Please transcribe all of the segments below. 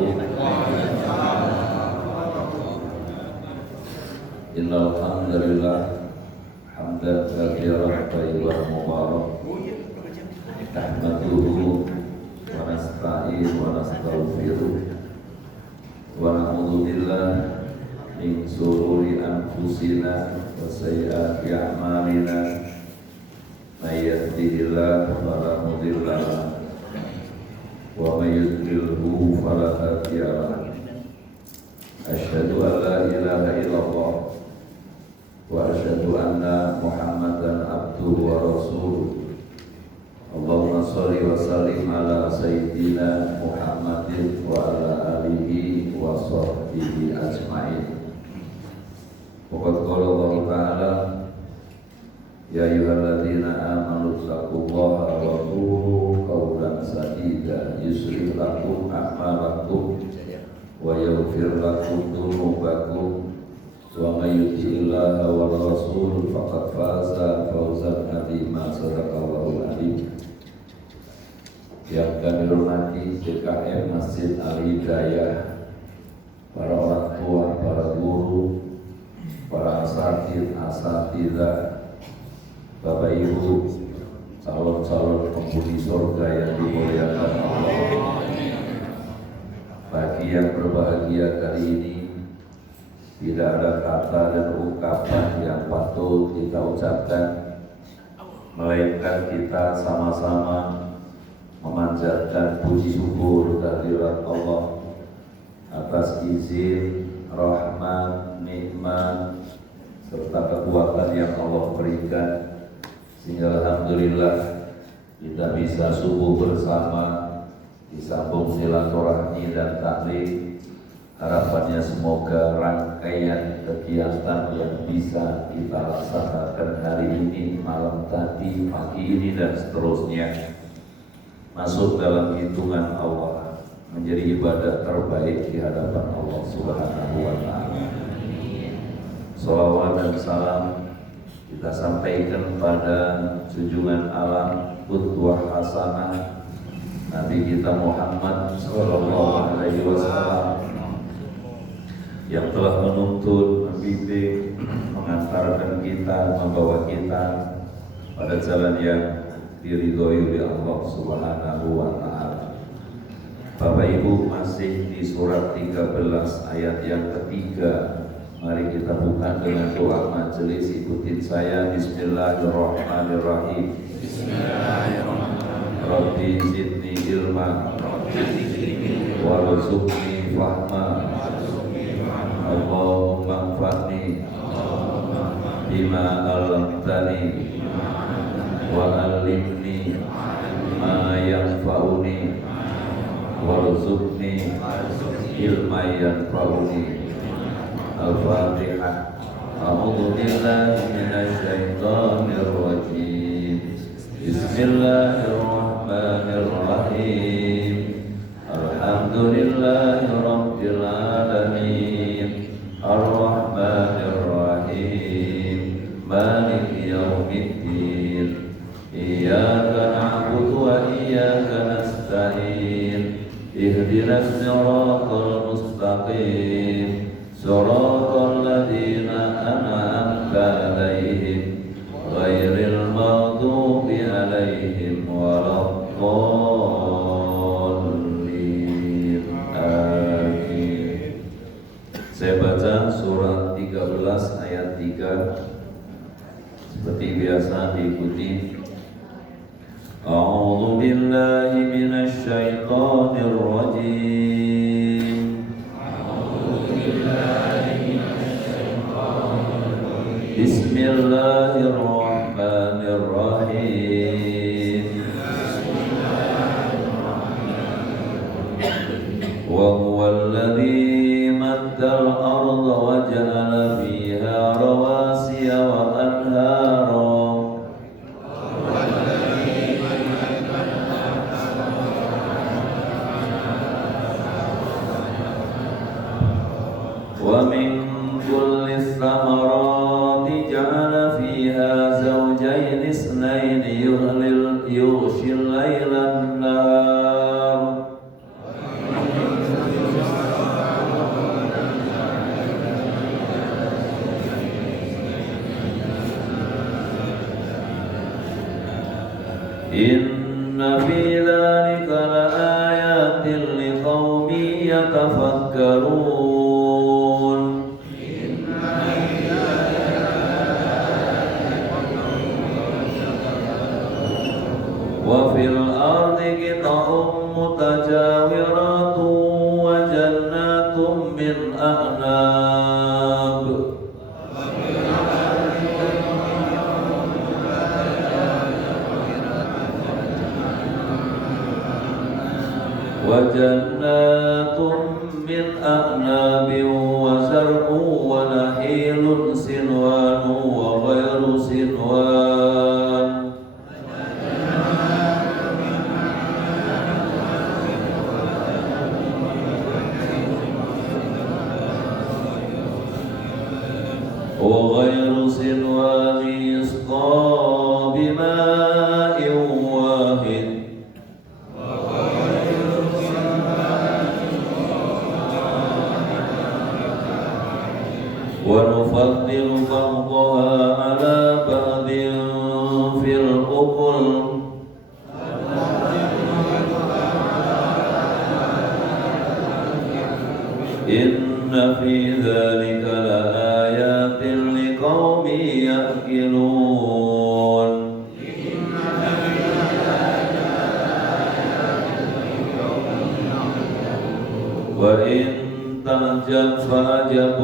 wabarakatuh. Innal hamdalillah hamdan katsiran thayyiban mubarakan nahmaduhu wa nasta'in wa nastaghfiruh wa na'udzu billahi min shururi anfusina wa sayyiati a'malina may yahdihillahu fala mudilla lahu wa may yudlilhu fala hadiya lahu. Asyhadu an la ilaha illallah wa asyhadu anna Muhammadan abduhu wa rasuluh. Allahumma sholli wa sallim ala sayyidina Muhammadin wa ala alihi wa sahbihi ajma'in. Waqad qala Allah ta'ala ya ayyuhalladzina amanu taqullaha wa qulu qawlan sadida yuslih lakum a'malakum wa yaghfir lakum dhunubakum wa may yuti'illaha wa rasul faqad faza fawzan 'azima. Shadaqallahul 'azim. Yang kami hormati DKM Masjid Al-Hidayah, para orang tua, para guru, para asatidzah, Bapak Ibu, calon-calon penghuni surga yang dimuliakan Allah. Pagi yang berbahagia kali ini tidak ada kata dan ungkapan yang patut kita ucapkan, melainkan kita sama-sama memanjatkan puji syukur kehadirat Allah atas izin, rahmat, nikmat serta kekuatan yang Allah berikan, sehingga alhamdulillah kita bisa subuh bersama, disambung silaturahmi dan taklim. Harapannya semoga rangkaian kegiatan yang bisa kita laksanakan hari ini, malam tadi, pagi ini dan seterusnya masuk dalam hitungan Allah, menjadi ibadah terbaik di hadapan Allah Subhanahu wa ta'ala. Shalawat dan salam kita sampaikan pada junjungan alam qudwah hasanah Nabi kita Muhammad sallallahu alaihi wasallam yang telah menuntun, membimbing, mengantarkan kita, membawa kita pada jalan yang diridhoi oleh Allah Subhanahu wa ta'ala. Bapak Ibu, masih di surat 13 ayat yang ketiga. Mari kita buka dengan doa majelis. Ikutin saya. Bismillahirrahmanirrahim. Bismillahirrahmanirrahim. Rabbi zidni ilma warzuqni fahma. Allahumma anfa'ni bima 'allamtani wa 'allimni ma yanfa'uni warzuqni ilman yanfa'uni. Al-Fatihah. A'udzu billahi minasy syaithanir rajim. Bismillahirrahmanirrahim. Alhamdulillahi rabbil alamin. Ar-Rahmanir Rahim. Maliki yaumiddin. Iyyaka na'budu wa iyyaka nasta'in. Ihdinas siratal mustaqim. Siratal ladzina an'amta 'alaihim ghairil maghdubi 'alaihim waladdallin. Amin. Saya baca surat 13 ayat 3. Seperti biasa diikuti. A'udzu billahi minasy syaithanir rajim. Bismillahirrahmanirrahim. Wa huwal ladzi maddal arda wa ja'ala fiha rawasiya wa anhara. Wa min kulli thamarati ja'ala fiha zawjayn isnayn yughshil layla an-nahar. لقوم يتفكرون وفي الأرض قطع متجاورات وجنات من أعناب وزرع ونخيل سنوان وغير سنوان يسقى بماء واحد ونفضل بعضها على بعض في الأكل إن في ذلك لآيات لقوم يأكلون وإن تعجب فعجب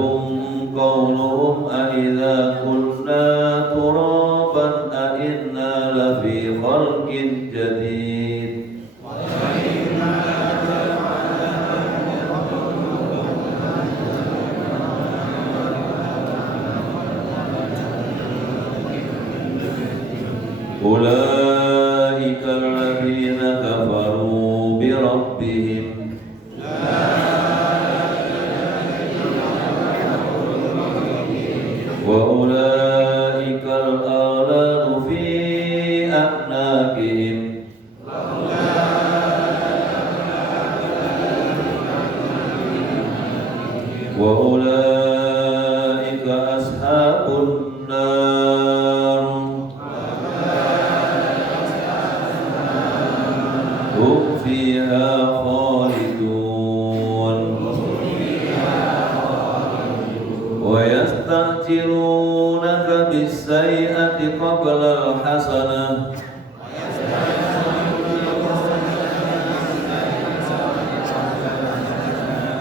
قولهم أإذا كنا ترابا أإنا لفي خلق جديد أولئك الذين كفروا بربهم وأولئك الأغلال في أعناقهم وأولئك أصحاب النار هم فيها خالدون ويستعجلونك بالسيئة قبل الحسنة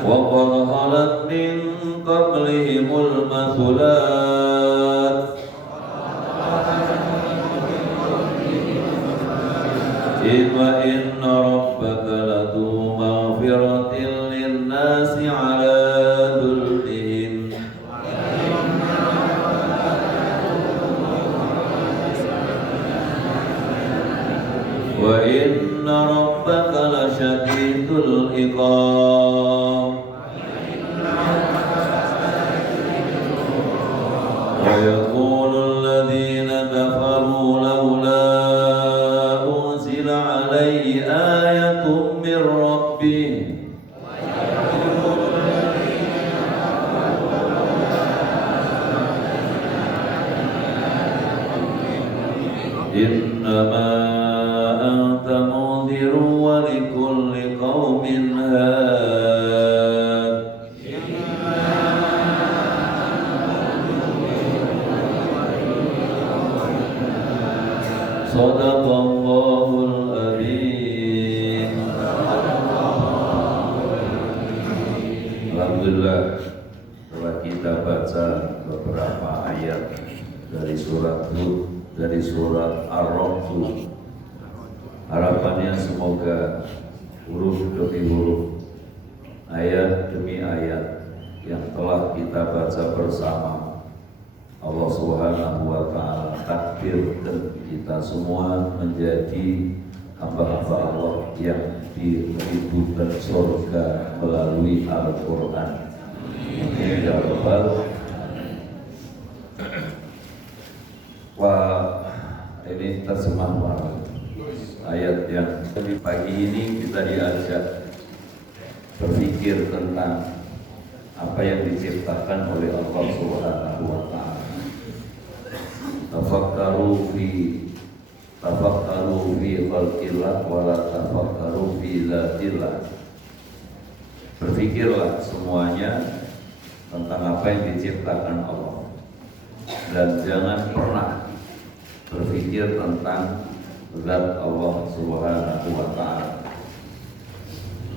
وقد خلت من قبلهم المثلات إن ربك لذو مغفرة للناس على ذنوبهم وإن ربك لشديد العقاب ويقول الذين كفروا لولا أنزل عليه آية من ربه إنما أنت منذر ولكل قوم هاد صدق الله العظيم. Alhamdulillah, setelah kita baca beberapa ayat dari surat Hud, dari surat Ar-Ra'd, harapannya semoga huruf demi huruf, ayat demi ayat yang telah kita baca bersama, Allah Subhanahu wa Ta'ala takdirkan kita semua menjadi hamba-hamba Allah yang diribukan surga melalui Al-Quran. Ya Rabbal. Wah, ini terjemah ayat yang di pagi ini kita diajak berpikir tentang apa yang diciptakan oleh Allah Subhanahu wa Ta'ala. Tafakkaru fi khalqillah wa la tafakkaru fi zatillah. Berpikirlah semuanya tentang apa yang diciptakan Allah, dan jangan pernah berpikir tentang zat Allah Subhanahu wa Ta'ala.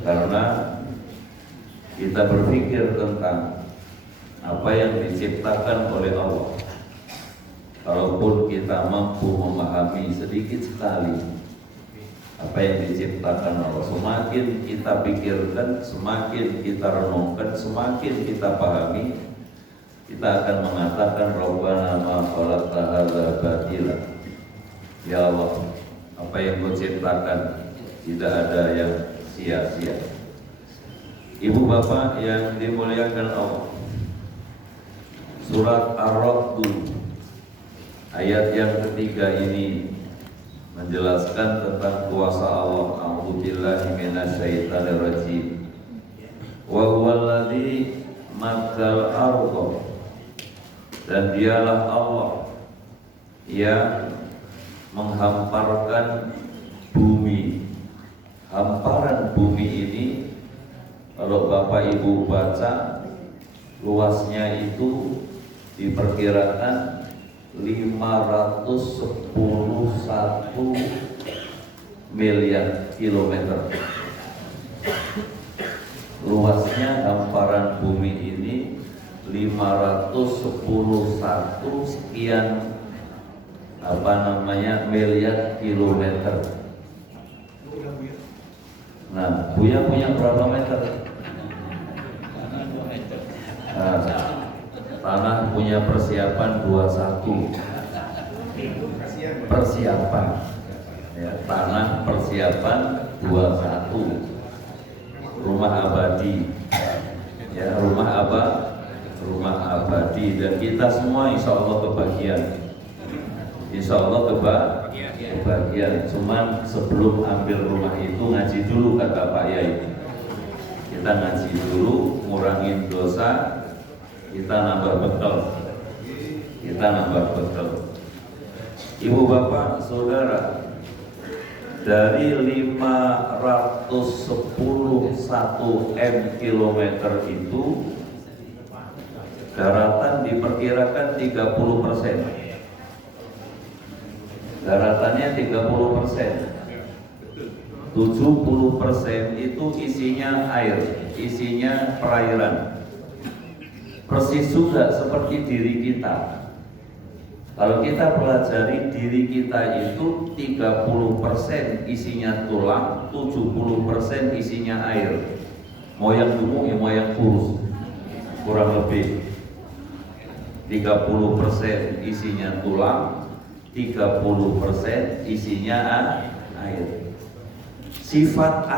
Karena kita berpikir tentang apa yang diciptakan oleh Allah, kalaupun kita mampu memahami sedikit sekali apa yang diciptakan Allah, semakin kita pikirkan, semakin kita renungkan, semakin kita pahami, kita akan mengatakan Rabbana ma khalaqta hadza batila. Ya Allah, apa yang Kau ciptakan tidak ada yang sia-sia. Ibu bapak yang dimuliakan Allah, surat Ar-Ra'd ayat yang ketiga ini menjelaskan tentang kuasa Allah. A'udzubillahi minasyaitonir rajim. Wa huwallazi makkal ardha, dan dialah Allah yang menghamparkan bumi. Hamparan bumi ini kalau Bapak Ibu baca, luasnya itu diperkirakan 511 miliar kilometer. Luasnya hamparan bumi ini 511 sekian miliar kilometer. Nah, Buya punya berapa meter? Tanah punya persiapan 21. Persiapan ya, tanah persiapan 21. Rumah abadi ya, rumah abadi, dan kita semua insya Allah kebagian. Insya Allah kebagian. Cuman sebelum ambil rumah itu ngaji dulu, kata Pak Yai. Kita ngaji dulu, ngurangin dosa, kita nambah bekal. Ibu bapak saudara, dari 511 M kilometer itu daratan diperkirakan 30%. Daratannya 30%. 70% itu isinya air, isinya perairan. Persis juga seperti diri kita. Kalau kita pelajari diri kita itu 30% isinya tulang, 70% isinya air. Moyang gemuk ya moyang kurus, kurang lebih 30% isinya tulang, 30% isinya air. Sifat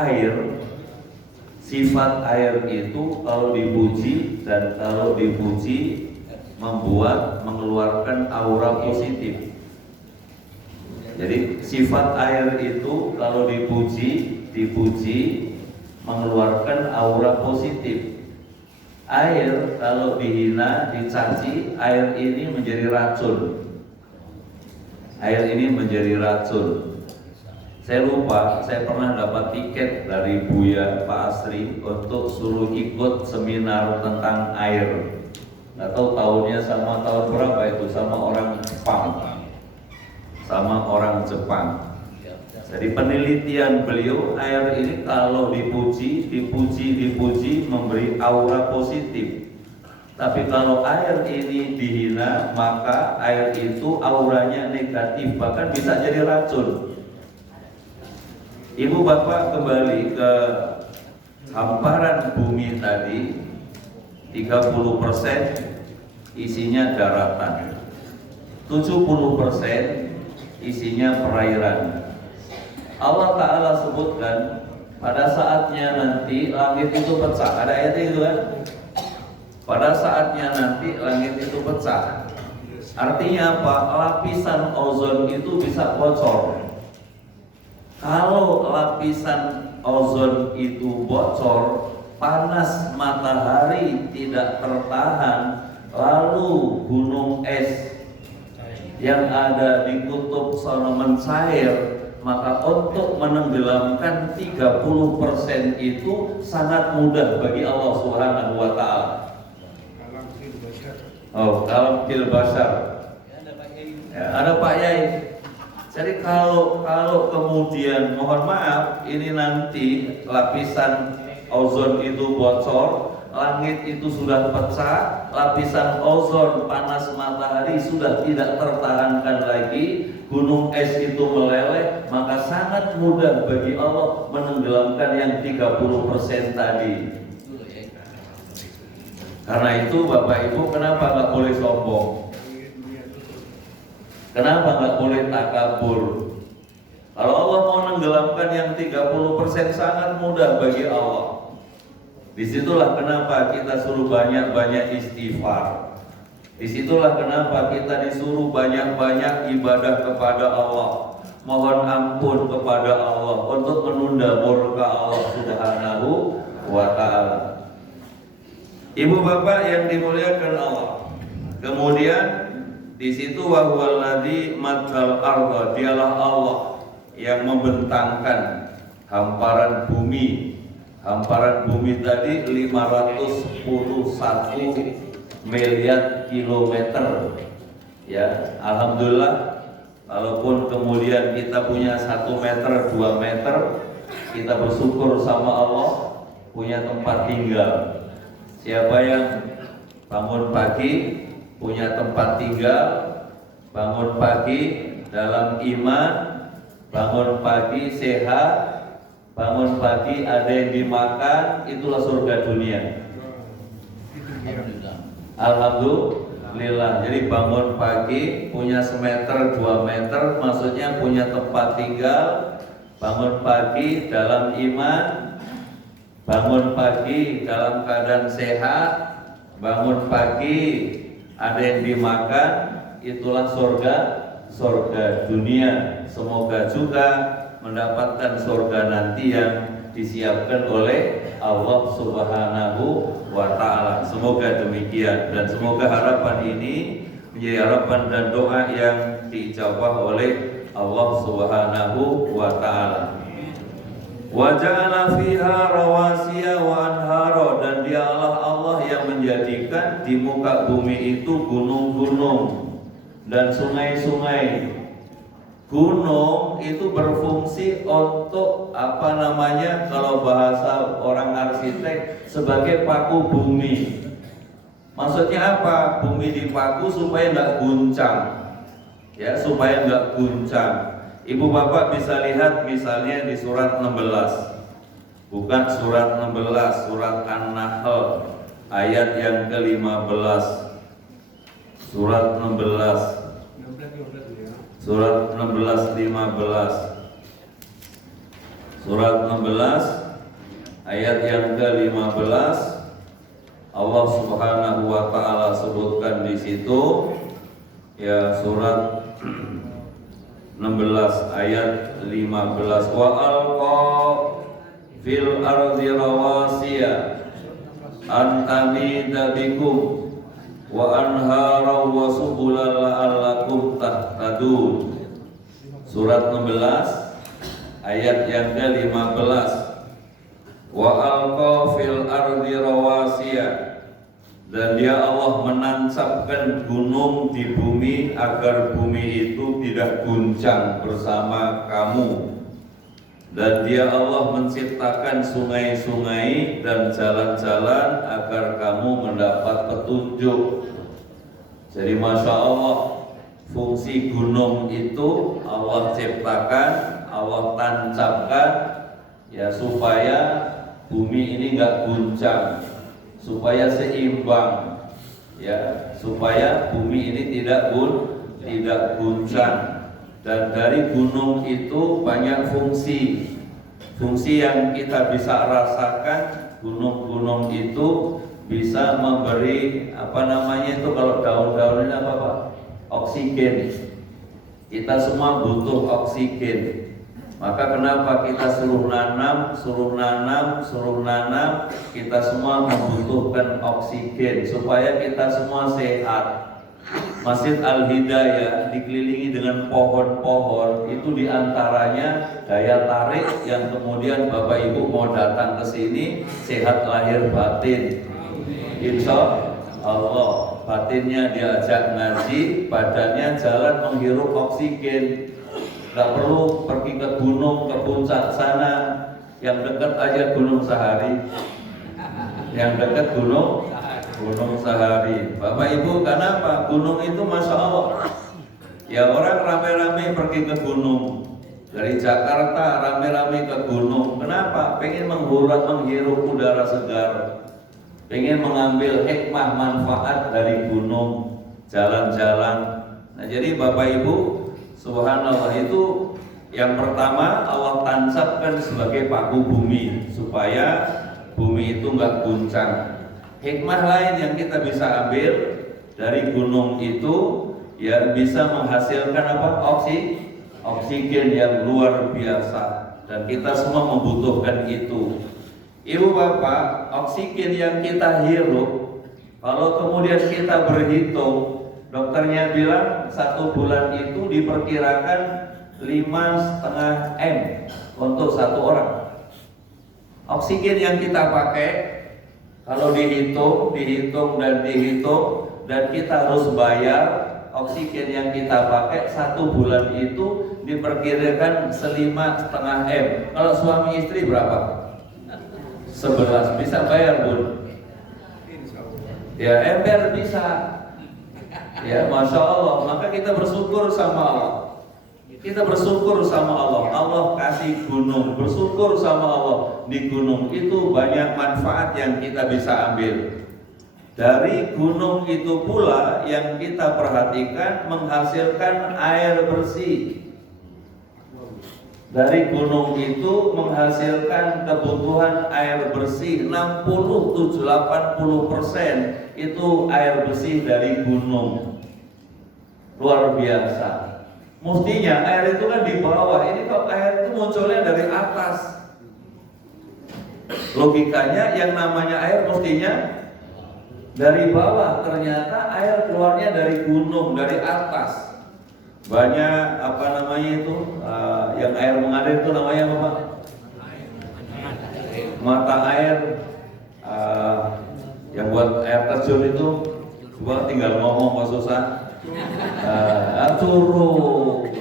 air itu kalau dipuji dan kalau dipuji mengeluarkan aura positif. Jadi sifat air itu kalau dipuji mengeluarkan aura positif. Air kalau dihina, dicaci, air ini menjadi racun. Saya lupa, saya pernah dapat tiket dari Buya Pak Asri untuk suruh ikut seminar tentang air. Nggak tahu tahunnya sama tahun berapa itu, sama orang Jepang. Jadi penelitian beliau, air ini kalau dipuji memberi aura positif. Tapi kalau air ini dihina, maka air itu auranya negatif, bahkan bisa jadi racun. Ibu bapak kembali ke hamparan bumi tadi, 30% isinya daratan, 70% isinya perairan. Allah Ta'ala sebutkan pada saatnya nanti langit itu pecah. Ada ayat itu kan? Pada saatnya nanti langit itu pecah. Artinya apa? Lapisan ozon itu bisa bocor. Kalau lapisan ozon itu bocor, panas matahari tidak tertahan, lalu gunung es yang ada di kutub sono mencair, maka untuk menenggelamkan 30% itu sangat mudah bagi Allah Subhanahu wa taala. Oh, kalam fil bashar. Ya, ada Pak Yai. Jadi kalau kemudian mohon maaf ini nanti lapisan ozon itu bocor, langit itu sudah pecah, lapisan ozon panas matahari sudah tidak tertahankan lagi, gunung es itu meleleh, maka sangat mudah bagi Allah menenggelamkan yang 30% tadi. Karena itu Bapak Ibu, kenapa nggak boleh sombong? Kenapa nggak boleh takabur? Kalau Allah mau menenggelamkan yang 30% sangat mudah bagi Allah. Disitulah kenapa kita suruh banyak-banyak istighfar. Disitulah kenapa kita disuruh banyak-banyak ibadah kepada Allah, mohon ampun kepada Allah untuk menunda murka Allah Subhanahu wa ta'ala. Ibu bapak yang dimuliakan Allah. Kemudian di situ wa huwallazi maddal arda, dialah Allah yang membentangkan hamparan bumi. Hamparan bumi tadi 511 miliar kilometer. Ya, alhamdulillah. Walaupun kemudian kita punya 1 meter, 2 meter, kita bersyukur sama Allah punya tempat tinggal. Siapa yang bangun pagi punya tempat tinggal, bangun pagi dalam iman, bangun pagi sehat, bangun pagi ada yang dimakan, itulah surga dunia. Alhamdulillah. Jadi bangun pagi punya 1 meter, 2 meter, maksudnya punya tempat tinggal, bangun pagi dalam iman, bangun pagi dalam keadaan sehat, bangun pagi ada yang dimakan, itulah surga dunia. Semoga juga mendapatkan surga nanti yang disiapkan oleh Allah Subhanahu wa ta'ala. Semoga demikian, dan semoga harapan ini menjadi harapan dan doa yang diijabah oleh Allah Subhanahu wa ta'ala. Wa ja'ala fiha rawasiya wa anhara, dan dialah Allah yang menjadikan di muka bumi itu gunung-gunung dan sungai-sungai. Gunung itu berfungsi untuk apa namanya, kalau bahasa orang arsitek, sebagai paku bumi. Maksudnya apa? Bumi dipaku supaya nggak guncang, ya, supaya nggak guncang. Ibu bapak bisa lihat misalnya di surat 16, bukan surat 16, surat An-Nahl ayat yang ke-15. Surat 16, surat 16 15. Surat 16 ayat yang ke-15, Allah Subhanahu wa ta'ala sebutkan di situ, ya, surat 16 ayat 15, wa alqa fil ardi rawasiya an tamida bikum wa anhara wa subulan la'allakum tahtadun. Surat 16 ayat yang ke-15, wa alqa fil ardi rawasiya, dan dia Allah menancapkan gunung di bumi agar bumi itu tidak guncang bersama kamu, dan dia Allah menciptakan sungai-sungai dan jalan-jalan agar kamu mendapat petunjuk. Jadi Masya Allah, fungsi gunung itu Allah ciptakan, Allah tancapkan, ya, supaya bumi ini nggak guncang, supaya seimbang, ya, supaya bumi ini tidak guncang. Dan dari gunung itu banyak fungsi yang kita bisa rasakan. Gunung-gunung itu bisa memberi apa namanya itu, kalau daun-daun ini apa Pak? Oksigen. Kita semua butuh oksigen. Maka kenapa kita suruh nanam, kita semua membutuhkan oksigen supaya kita semua sehat. Masjid Al-Hidayah dikelilingi dengan pohon-pohon, itu diantaranya daya tarik yang kemudian Bapak Ibu mau datang ke sini sehat lahir batin. Insya Allah batinnya diajak ngaji, badannya jalan menghirup oksigen. Gak perlu pergi ke gunung, ke puncak sana, yang dekat aja Gunung Sahari. Yang dekat Gunung Sahari. Bapak Ibu, kenapa? Gunung itu Masya Allah. Ya orang rame-rame pergi ke gunung. Dari Jakarta rame-rame ke gunung. Kenapa? Pengen menghirup udara segar. Pengen mengambil hikmah manfaat dari gunung. Jalan-jalan. Nah jadi Bapak Ibu, subhanallah, itu yang pertama Allah tancapkan sebagai paku bumi supaya bumi itu nggak guncang. Hikmah lain yang kita bisa ambil dari gunung itu ya bisa menghasilkan apa? Oksigen yang luar biasa, dan kita semua membutuhkan itu. Ibu bapak, oksigen yang kita hirup kalau kemudian kita berhitung, dokternya bilang 1 bulan itu diperkirakan 5,5 M untuk 1 orang. Oksigen yang kita pakai kalau dihitung dan kita harus bayar, oksigen yang kita pakai 1 bulan itu diperkirakan 5,5 M. Kalau suami istri berapa? 11. Bisa bayar Bun? Ya ember bisa. Ya Masya Allah. Maka kita bersyukur sama Allah. Kita bersyukur sama Allah. Allah kasih gunung, bersyukur sama Allah. Di gunung itu banyak manfaat yang kita bisa ambil. Dari gunung itu pula yang kita perhatikan menghasilkan air bersih. Dari gunung itu menghasilkan kebutuhan air bersih 60-80% itu air bersih dari gunung. Luar biasa. Mestinya air itu kan di bawah, ini kok air itu munculnya dari atas. Logikanya yang namanya air mestinya dari bawah, ternyata air keluarnya dari gunung, dari atas. Banyak apa namanya itu, yang air mengalir itu namanya apa Pak? Mata air, yang buat air terjun itu, coba tinggal ngomong kok susah. Curug,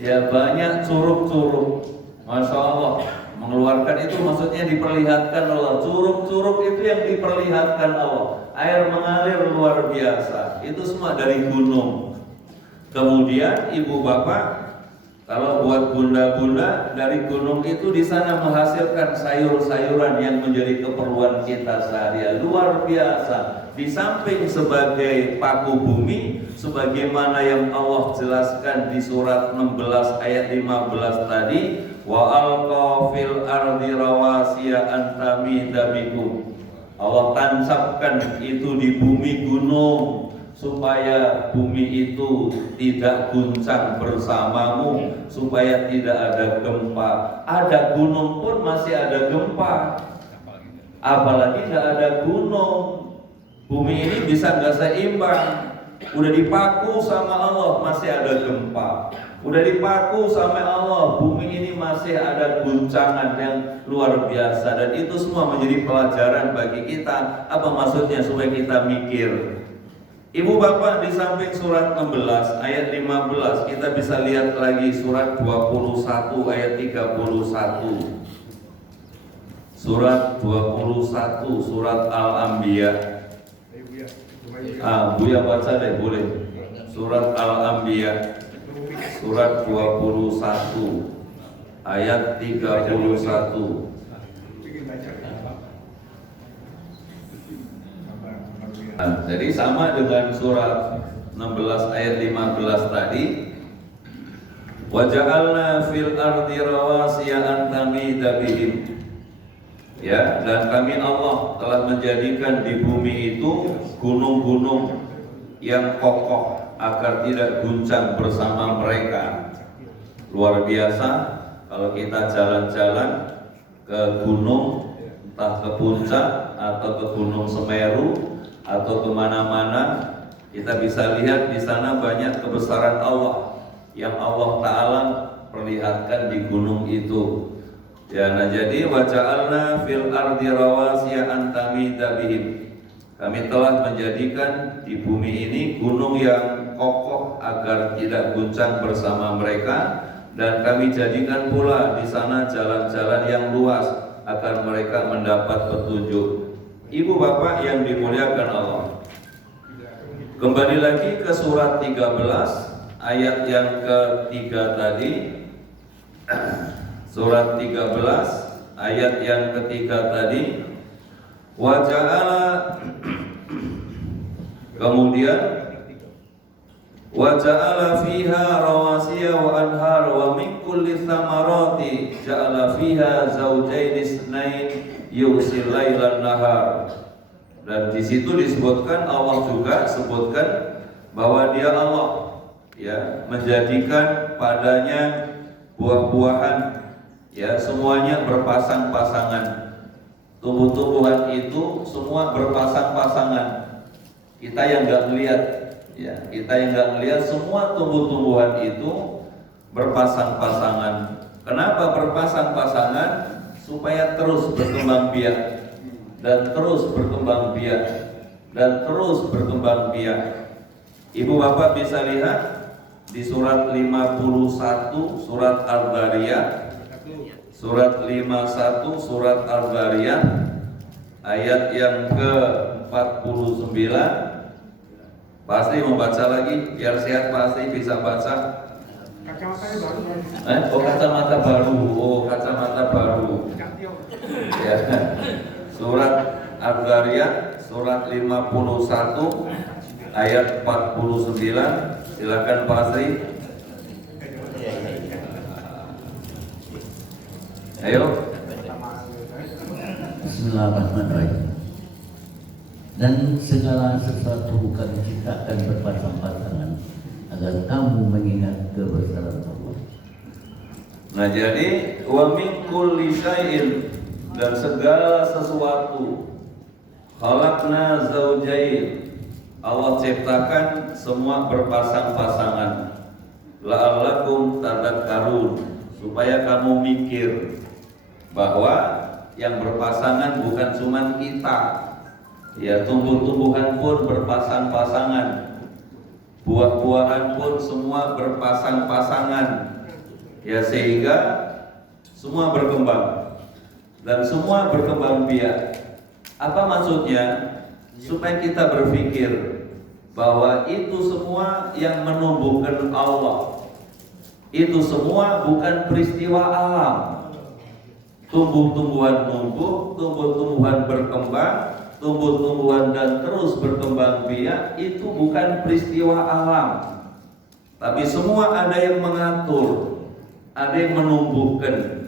ya banyak curug-curug, Masya Allah, mengeluarkan itu maksudnya diperlihatkan Allah. Curug-curug itu yang diperlihatkan Allah, air mengalir luar biasa, itu semua dari gunung. Kemudian ibu bapak, kalau buat bunda-bunda, dari gunung itu di sana menghasilkan sayur-sayuran yang menjadi keperluan kita sehari-hari, luar biasa. Di samping sebagai paku bumi, sebagaimana yang Allah jelaskan di surat 16 ayat 15 tadi, wa alqa fil ardi rawasiya an tamida bikum. Allah tancapkan itu di bumi gunung supaya bumi itu tidak guncang bersamamu, supaya tidak ada gempa. Ada gunung pun masih ada gempa, apalagi tidak ada gunung. Bumi ini bisa nggak seimbang. Udah dipaku sama Allah masih ada gempa. Udah dipaku sama Allah, bumi ini masih ada guncangan yang luar biasa. Dan itu semua menjadi pelajaran bagi kita. Apa maksudnya? Supaya kita mikir. Ibu bapak, di samping surat 16 ayat 15, kita bisa lihat lagi surat 21 ayat 31. Surat 21, surat Al-Anbiya. Buya baca deh, boleh. Surat Al-Anbiya, surat 21 ayat 31. Jadi sama dengan surat 16 ayat 15 tadi. Wa ja'alna fil ardi rawasiya an tamida bihim. Ya, dan kami Allah telah menjadikan di bumi itu gunung-gunung yang kokoh agar tidak guncang bersama mereka. Luar biasa kalau kita jalan-jalan ke gunung, entah ke puncak atau ke Gunung Semeru atau kemana-mana, Kita bisa lihat di sana banyak kebesaran Allah yang Allah Ta'ala perlihatkan di gunung itu. Ya, nah jadi wa ja'alna fil ardi rawasiya an tamida bihim. Kami telah menjadikan di bumi ini gunung yang kokoh agar tidak guncang bersama mereka, dan kami jadikan pula di sana jalan-jalan yang luas agar mereka mendapat petunjuk. Ibu bapak yang dimuliakan Allah, kembali lagi ke surat 13 ayat yang ketiga tadi. Surat 13 ayat yang ketiga tadi, wa ja'ala, kemudian wa ja'ala fiha rawasiya wa anhar wa min kulli thamarati ja'ala fiha zawjayn isnain yughsil lailan nahar. Dan di situ disebutkan, Allah juga sebutkan bahwa Dia Allah, ya, menjadikan padanya buah-buahan, ya, semuanya berpasang-pasangan. Tumbuh-tumbuhan itu semua berpasang-pasangan. Kita yang nggak melihat, ya, kita yang nggak melihat, semua tumbuh-tumbuhan itu berpasang-pasangan. Kenapa berpasang-pasangan? Supaya terus berkembang biak dan terus berkembang biak dan terus berkembang biak. Ibu bapak bisa lihat di surat 51 surat Al-Dhariyat, surat 51 surat Al-Dhariyat ayat yang ke-49. Pasti membaca lagi, biar sehat pasti bisa baca. Kacamatanya baru. Kacamata baru. Kacamata baru. Ya. Surat Al-Dhariyat surat 51 ayat 49. Silakan Pak Asri. Ayo. Bismillahirrahmanirrahim. Dan segala sesuatu kami ciptakan berpasang-pasangan agar kamu mengingat kebesaran Allah. Nah jadi wa min kulli syai'in, dan segala sesuatu, khalaqna zawjain, Allah ciptakan semua berpasang-pasangan, la'allakum tadakkarun, supaya kamu mikir bahwa yang berpasangan bukan cuma kita, ya, tumbuh-tumbuhan pun berpasang-pasangan, buah-buahan pun semua berpasang-pasangan, ya, sehingga semua berkembang dan semua berkembang biak. Apa maksudnya? Supaya kita berpikir bahwa itu semua yang menumbuhkan Allah, itu semua bukan peristiwa alam. Tumbuh-tumbuhan numbuh, tumbuh-tumbuhan berkembang, tumbuh-tumbuhan dan terus berkembang biak, itu bukan peristiwa alam, tapi semua ada yang mengatur, ada yang menumbuhkan.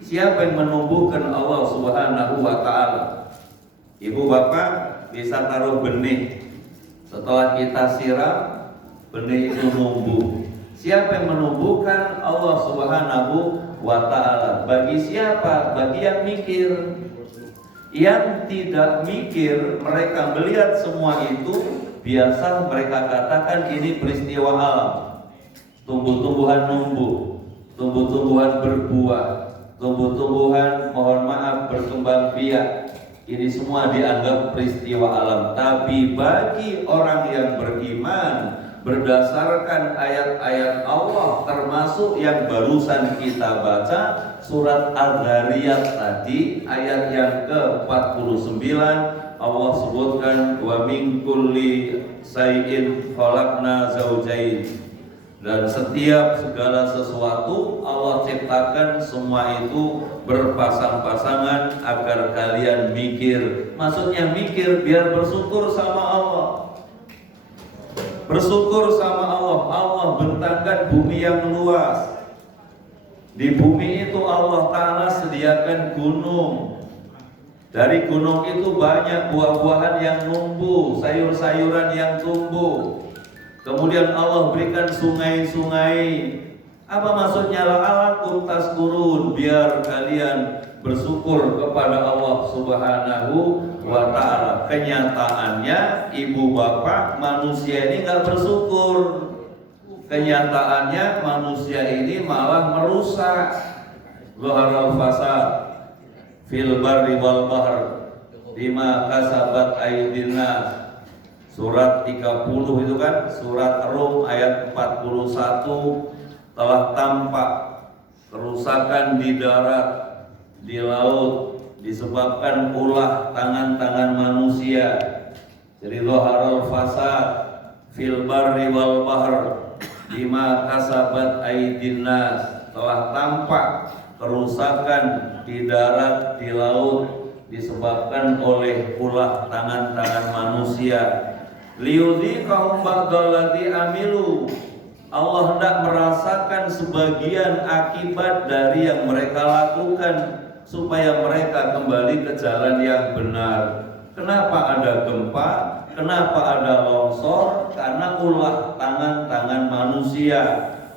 Siapa yang menumbuhkan? Allah Subhanahu wa Ta'ala. Ibu bapak bisa taruh benih, setelah kita siram, benih itu numbuh. Siapa yang menumbuhkan? Allah Subhanahu wa Ta'ala. Bagi siapa? Bagi yang mikir. Yang tidak mikir, mereka melihat semua itu, biasa mereka katakan ini peristiwa alam. Tumbuh-tumbuhan numbuh, tumbuh-tumbuhan berbuah, tumbuh-tumbuhan, mohon maaf, berkembang biak. Ini semua dianggap peristiwa alam. Tapi bagi orang yang beriman, berdasarkan ayat-ayat Allah, termasuk yang barusan kita baca, surat Al-Dhariyat tadi, ayat yang ke-49, Allah sebutkan wa min kulli syai'in khalaqna zawjain. Dan setiap segala sesuatu Allah ciptakan semua itu berpasang-pasangan agar kalian mikir. Maksudnya mikir biar bersyukur sama Allah. Bersyukur sama Allah. Allah bentangkan bumi yang luas. Di bumi itu Allah Ta'ala sediakan gunung. Dari gunung itu banyak buah-buahan yang numbuh, sayur-sayuran yang tumbuh. Kemudian Allah berikan sungai-sungai. Apa maksudnya? La'alakum taskurun, biar kalian bersyukur kepada Allah Subhanahu wa Ta'ala. Kenyataannya ibu bapak manusia ini nggak bersyukur. Kenyataannya manusia ini malah merusak. Zaharal fasad fil barri wal bahr bima kasabat aydin nas. Surat 30 itu kan, surat Rum ayat 41. Telah tampak kerusakan di darat, di laut, disebabkan ulah tangan-tangan manusia. Jadi zaharal fasad fil barri wal bahr bima kasabat aydin nas. Telah tampak kerusakan di darat, di laut, disebabkan oleh ulah tangan-tangan manusia. Liyudhiqahum ba'dallati amilu. Allah hendak merasakan sebagian akibat dari yang mereka lakukan supaya mereka kembali ke jalan yang benar. Kenapa ada gempa? Kenapa ada longsor? Karena ulah tangan-tangan manusia,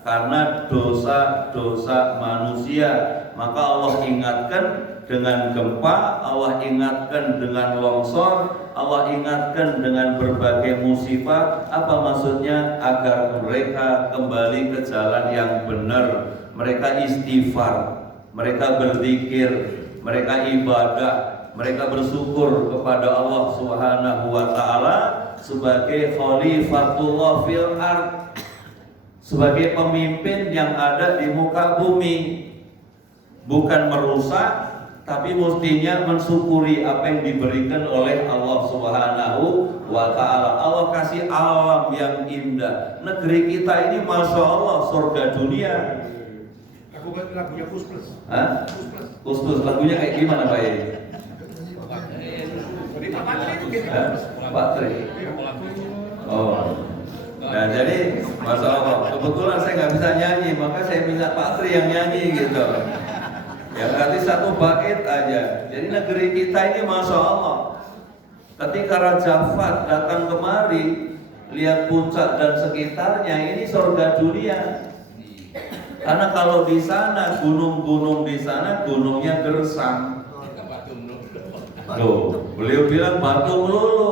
karena dosa-dosa manusia. Maka Allah ingatkan dengan gempa, Allah ingatkan dengan longsor, Allah ingatkan dengan berbagai musibah. Apa maksudnya? Agar mereka kembali ke jalan yang benar. Mereka istighfar, mereka berzikir, mereka ibadah, mereka bersyukur kepada Allah Subhanahu wa Ta'ala sebagai khalifatullah fil ard, sebagai pemimpin yang ada di muka bumi. Bukan merusak, tapi mestinya mensyukuri apa yang diberikan oleh Allah Subhanahu wa Ta'ala. Allah kasih alam yang indah. Negeri kita ini Masya Allah surga dunia. Lagunya Kus Plus. Hah? Kus Plus, lagunya kayak gimana Pak Yai? Pak Tri. Oh. Nah jadi Masya Allah, kebetulan saya nggak bisa nyanyi, maka saya minta Pak Tri yang nyanyi gitu. Ya berarti satu bait aja. Jadi negeri kita ini Masya Allah, ketika Raja Fat datang kemari, lihat puncak dan sekitarnya, ini surga dunia. Karena kalau di sana, gunung-gunung di sana, gunungnya gersang. Loh, beliau bilang batu melulu.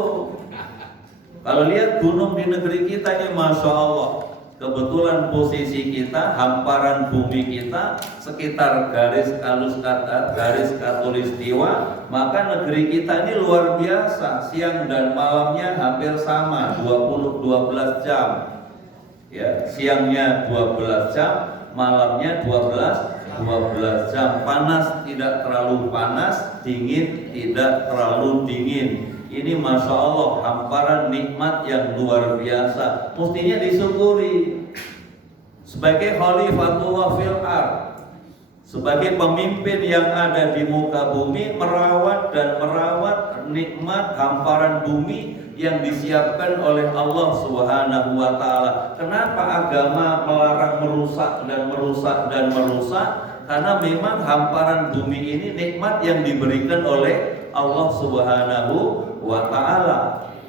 Kalau lihat gunung di negeri kita ini Masya Allah, kebetulan posisi kita, hamparan bumi kita sekitar garis khatulistiwa, maka negeri kita ini luar biasa. Siang dan malamnya hampir sama, 12 jam. Ya, siangnya 12 jam, malamnya 12 jam. Panas tidak terlalu panas, dingin tidak terlalu dingin. Ini Masya Allah hamparan nikmat yang luar biasa, mestinya disyukuri. Sebagai khalifatullah fil ard, sebagai pemimpin yang ada di muka bumi, merawat dan merawat nikmat hamparan bumi yang disiapkan oleh Allah Subhanahu wa Ta'ala. Kenapa agama melarang merusak dan merusak dan merusak? Karena memang hamparan bumi ini nikmat yang diberikan oleh Allah Subhanahu wa Ta'ala.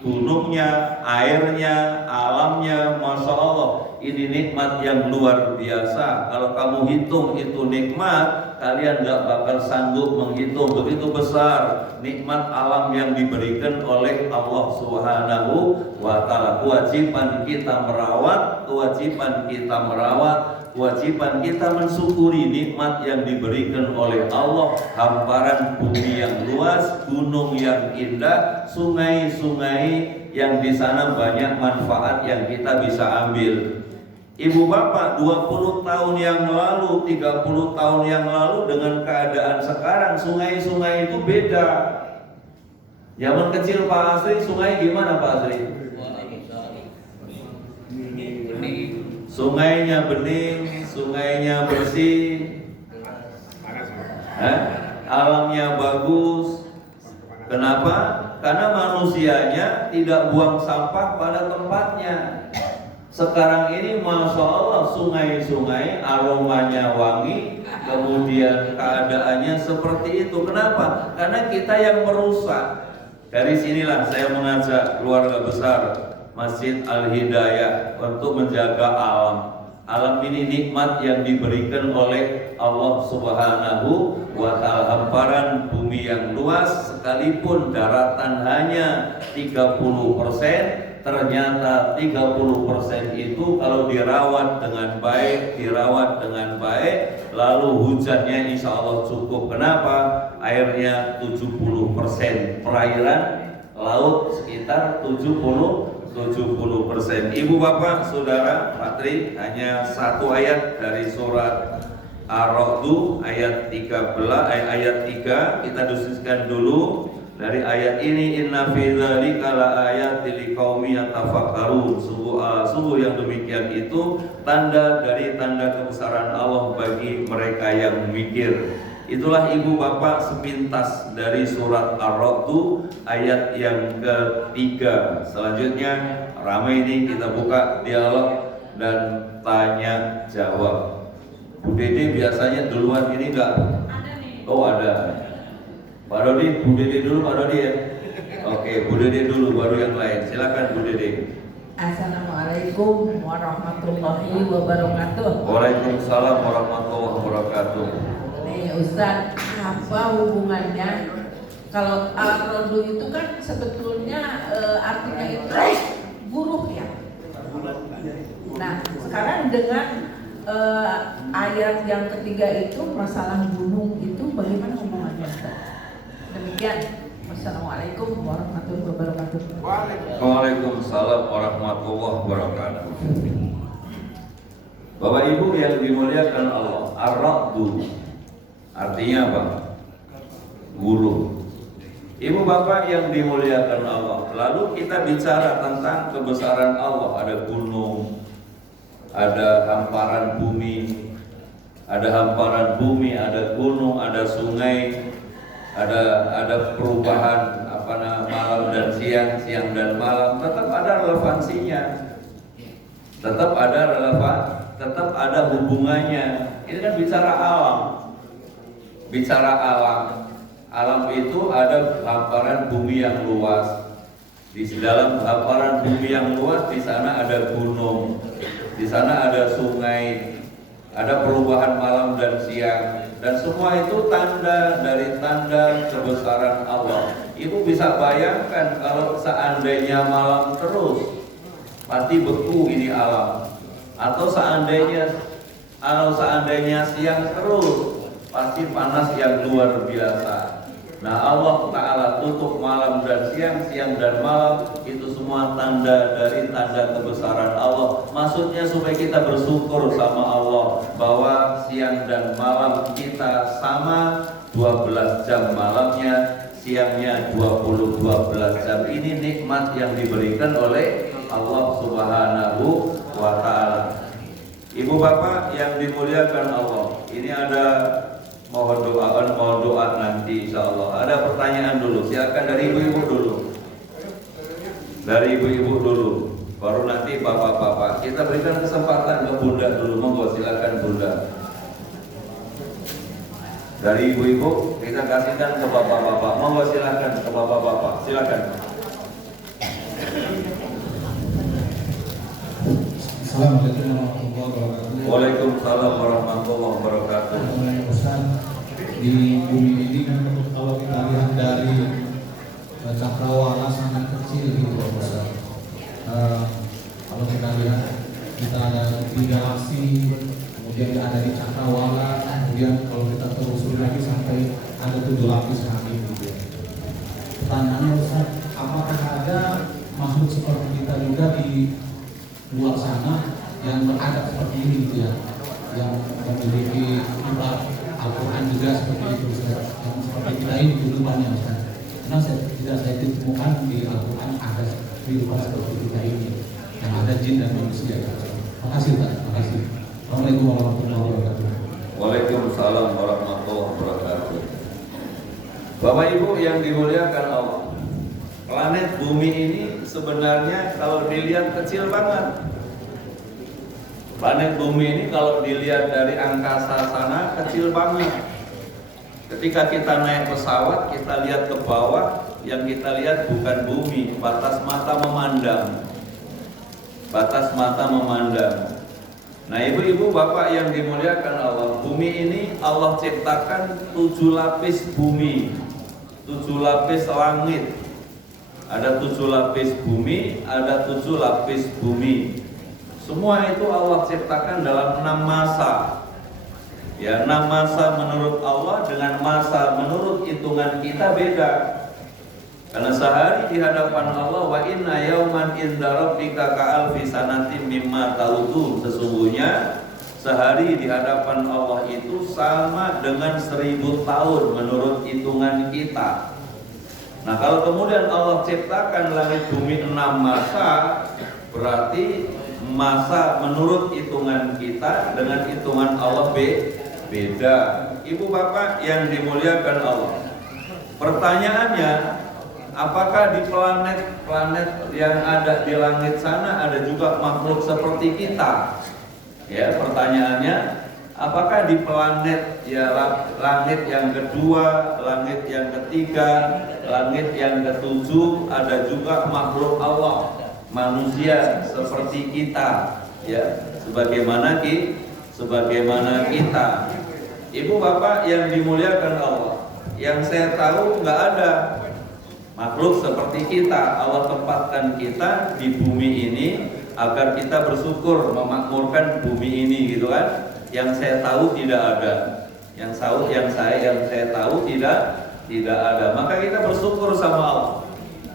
Gunungnya, airnya, alamnya, Masya Allah, ini nikmat yang luar biasa. Kalau kamu hitung itu nikmat, kalian gak bakal sanggup menghitung. Begitu besar nikmat alam yang diberikan oleh Allah Subhanahu wa Ta'ala. Kewajiban kita merawat, kewajiban kita merawat, kewajiban kita mensyukuri nikmat yang diberikan oleh Allah. Hamparan bumi yang luas, gunung yang indah, sungai-sungai yang di sana banyak manfaat yang kita bisa ambil. Ibu bapak 20 tahun yang lalu, 30 tahun yang lalu dengan keadaan sekarang, sungai-sungai itu beda. Zaman kecil Pak Asri, sungai gimana Pak Asri? Sungainya bening, sungainya bersih, alamnya bagus. Kenapa? Karena manusianya tidak buang sampah pada tempatnya. Sekarang ini Masya Allah sungai-sungai aromanya wangi, kemudian keadaannya seperti itu. Kenapa? Karena kita yang merusak. Dari sinilah saya mengajak keluarga besar Masjid Al-Hidayah untuk menjaga alam. Alam ini nikmat yang diberikan oleh Allah Subhanahu wa ta'ala. Hamparan bumi yang luas, sekalipun daratan hanya 30%, ternyata 30% itu kalau dirawat dengan baik, lalu hujannya insya Allah cukup. Kenapa? Airnya 70%, perairan laut sekitar 70%. Ibu bapak saudara, Patri, hanya satu ayat dari surat Ar-Ra'd ayat 3 kita diskusikan dulu. Dari ayat ini, inna fi dzalika laayatil liqaumin yatafakkarun. Sungguh yang demikian itu tanda dari tanda kebesaran Allah bagi mereka yang memikir. Itulah ibu bapak sepintas dari surat Ar-Ra'd ayat yang ketiga. Selanjutnya ramai ini kita buka dialog dan tanya jawab. Bu Dede biasanya duluan ini enggak? Ada nih. Oh ada. Pak Dodi, Bu Dede dulu Pak Dodi ya. Oke, Bu Dede dulu baru yang lain. Silakan Bu Dede. Assalamualaikum warahmatullahi wabarakatuh. Waalaikumsalam warahmatullahi wabarakatuh. Nih Ustaz, apa hubungannya kalau Ar-Ra'd itu kan sebetulnya artinya itu buruh ya. Nah, sekarang dengan ayat yang ketiga itu masalah gunung itu bagaimana hubungannya Ustaz? Demikian. Wassalamualaikum warahmatullahi wabarakatuh. Waalaikumsalam warahmatullahi wabarakatuh. Bapak Ibu yang dimuliakan Allah, Ar-Ra'd artinya apa? Guru. Ibu bapak yang dimuliakan Allah, lalu kita bicara tentang kebesaran Allah. Ada gunung, ada hamparan bumi, ada gunung, ada sungai, ada perubahan malam dan siang dan malam. Tetap ada relevansinya, tetap ada hubungannya. Ini kan bicara alam. Alam itu ada hamparan bumi yang luas. Di dalam hamparan bumi yang luas, di sana ada gunung, di sana ada sungai, ada perubahan malam dan siang, dan semua itu tanda dari tanda kebesaran Allah. Ibu bisa bayangkan kalau seandainya malam terus, pasti beku ini alam. Atau seandainya siang terus, pasti panas yang luar biasa. Nah, Allah Ta'ala tutup malam dan siang dan malam. Itu semua tanda dari tanda kebesaran Allah. Maksudnya supaya kita bersyukur sama Allah bahwa siang dan malam kita sama, 12 jam malamnya, siangnya 12 jam. Ini nikmat yang diberikan oleh Allah Subhanahu wa Ta'ala. Ibu bapak yang dimuliakan Allah, ini ada mohon doa nanti insya Allah. Ada pertanyaan dulu, silakan dari ibu-ibu dulu. Baru nanti bapak-bapak. Kita berikan kesempatan ke bunda dulu, monggo silakan bunda. Dari ibu-ibu kita kasihkan ke bapak-bapak, monggo silakan ke bapak-bapak, silakan. Assalamualaikum warahmatullahi wabarakatuh. Waalaikumsalam warahmatullahi wabarakatuh. Di bumi ini kan kalau kita lihat dari cakrawala sangat kecil gitu Pak Ustaz. Kalau kita lihat kita ada di galaksi, kemudian ada di cakrawala, kemudian kalau kita telusuri lagi sampai ada 7 lapis langit gitu. Pertanyaannya Ustaz, apakah ada makhluk seperti kita juga di luar sana yang beradab seperti ini gitu ya, yang memiliki kitab Al-Quran juga seperti itu Ustaz, yang seperti kita ini kehidupannya Ustaz. Karena saya ditemukan di Al-Quran ada kehidupan seperti kita ini, yang ada jin dan manusia. Terima kasih Ustaz, terima kasih. Assalamualaikum warahmatullahi wabarakatuh. Waalaikumsalam warahmatullahi wabarakatuh. Bapak Ibu yang dimuliakan Allah, planet bumi ini sebenarnya kalau dilihat kecil banget. Planet bumi ini kalau dilihat dari angkasa sana kecil banget. Ketika kita naik pesawat, kita lihat ke bawah, yang kita lihat bukan bumi, batas mata memandang. Nah, ibu-ibu bapak yang dimuliakan Allah, bumi ini Allah ciptakan 7 lapis bumi, 7 lapis langit. Ada 7 lapis bumi, ada 7 lapis bumi. Semua itu Allah ciptakan dalam 6 masa. Ya, 6 masa menurut Allah dengan masa menurut hitungan kita beda. Karena sehari di hadapan Allah, wa inna yauman inda rabbika ka'alfi sanatin mimma ta'udun. Sesungguhnya sehari di hadapan Allah itu sama dengan 1000 tahun menurut hitungan kita. Nah, kalau kemudian Allah ciptakan langit bumi 6 masa, berarti masa menurut hitungan kita dengan hitungan Allah beda. Ibu bapak yang dimuliakan Allah, pertanyaannya, apakah di planet-planet yang ada di langit sana ada juga makhluk seperti kita? Ya, pertanyaannya, apakah di planet ya langit yang kedua, langit yang ketiga, langit yang ketujuh ada juga makhluk Allah, manusia seperti kita, ya, sebagaimana kita. Ibu bapak yang dimuliakan Allah, yang saya tahu nggak ada makhluk seperti kita. Allah tempatkan kita di bumi ini agar kita bersyukur memakmurkan bumi ini, gitu kan? Yang saya tahu tidak ada. Yang saya tahu tidak ada. Maka kita bersyukur sama Allah.